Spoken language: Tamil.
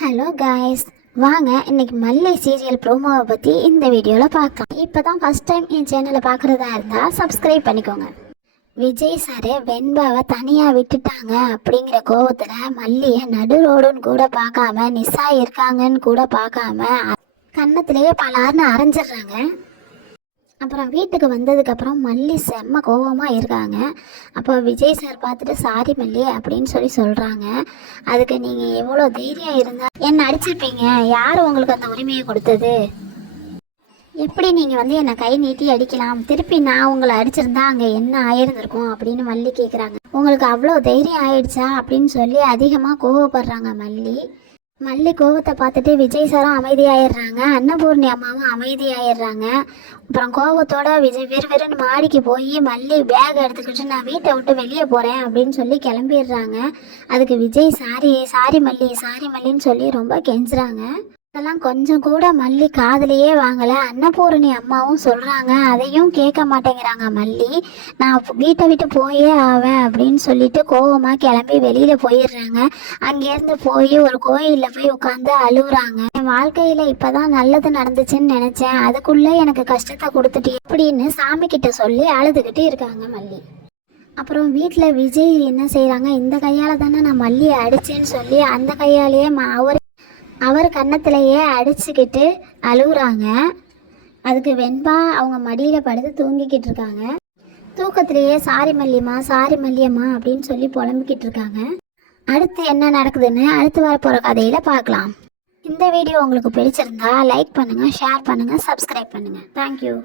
ஹலோ காய்ஸ், வாங்க இன்னைக்கு மல்லை சீரியல் ப்ரோமோவை பற்றி இந்த வீடியோவில் பார்க்கலாம். இப்போ தான் ஃபஸ்ட் டைம் என் சேனலை பார்க்குறதா இருந்தால் சப்ஸ்கிரைப் பண்ணிக்கோங்க. விஜய் சார் வெண்பாவை தனியாக விட்டுட்டாங்க அப்படிங்கிற கோவத்தில் மல்லியை நடு ரோடுன்னு கூட பார்க்காம, நிசா இருக்காங்கன்னு கூட பார்க்காம கன்னத்திலேயே பலார்னு அரைஞ்சிடுறாங்க. அப்புறம் வீட்டுக்கு வந்ததுக்கப்புறம் மல்லி செம்ம கோபமாக இருக்காங்க. அப்போ விஜய் சார் பார்த்துட்டு சாரி மல்லி அப்படின்னு சொல்கிறாங்க. அதுக்கு நீங்கள் எவ்வளோ தைரியம் இருந்தால் என்னை அடிச்சிருப்பீங்க, யார் உங்களுக்கு அந்த உரிமையை கொடுத்தது? எப்படி நீங்கள் என்னை கை நீட்டி அடிக்கலாம்? திருப்பி நான் உங்களை அடிச்சிருந்தா அங்கே என்ன ஆயிருந்திருக்கும் அப்படின்னு மல்லி கேட்குறாங்க. உங்களுக்கு அவ்வளோ தைரியம் ஆயிடுச்சா அப்படின்னு சொல்லி அதிகமாக கோவப்படுறாங்க மல்லி கோவத்தை பார்த்துட்டு விஜய் சாரும் அமைதியாயிடுறாங்க, அன்னபூர்ணி அம்மாவும் அமைதியாயிடுறாங்க. அப்புறம் கோவத்தோட விஜய் வெறுன்னு மாடிக்கு போய் மல்லி பேக் எடுத்துக்கிட்டு நான் வீட்டை விட்டு வெளியே போகிறேன் அப்படின்னு சொல்லி கிளம்பிடுறாங்க. அதுக்கு விஜய் சாரி மல்லின்னு சொல்லி ரொம்ப கெஞ்சுறாங்க. அதெல்லாம் கொஞ்சம் கூட மல்லி காதலையே வாங்கலை. அன்னபூரணி அம்மாவும் சொல்கிறாங்க, அதையும் கேட்க மாட்டேங்கிறாங்க மல்லி. நான் வீட்டை விட்டு போயே ஆவேன் அப்படின்னு சொல்லிட்டு கோவமாக கிளம்பி வெளியில் போயிடுறாங்க. அங்கேருந்து போய் ஒரு கோயிலில் போய் உட்காந்து அழுகுறாங்க. என் வாழ்க்கையில் இப்போ தான் நல்லது நடந்துச்சுன்னு நினச்சேன், அதுக்குள்ளே எனக்கு கஷ்டத்தை கொடுத்துட்டு எப்படின்னு சாமி கிட்ட சொல்லி அழுதுகிட்டு இருக்காங்க மல்லி. அப்புறம் வீட்டில் விஜய் என்ன செய்கிறாங்க, இந்த கையால் தானே நான் மல்லியை அடிச்சேன்னு சொல்லி அந்த கையாலேயே அவர் கன்னத்திலேயே அடிச்சுக்கிட்டு அழுகுறாங்க. அதுக்கு வெண்பா அவங்க மடியில் படுத்து தூங்கிக்கிட்டு இருக்காங்க. தூக்கத்திலேயே சாரி மல்லியம்மா அப்படின்னு சொல்லி புலம்பிக்கிட்டு இருக்காங்க. அடுத்து என்ன நடக்குதுன்னு அடுத்து வரப்போகிற கதையில் பார்க்கலாம். இந்த வீடியோ உங்களுக்கு பிடிச்சிருந்தா லைக் பண்ணுங்கள், ஷேர் பண்ணுங்கள், சப்ஸ்கிரைப் பண்ணுங்கள். தேங்க்யூ.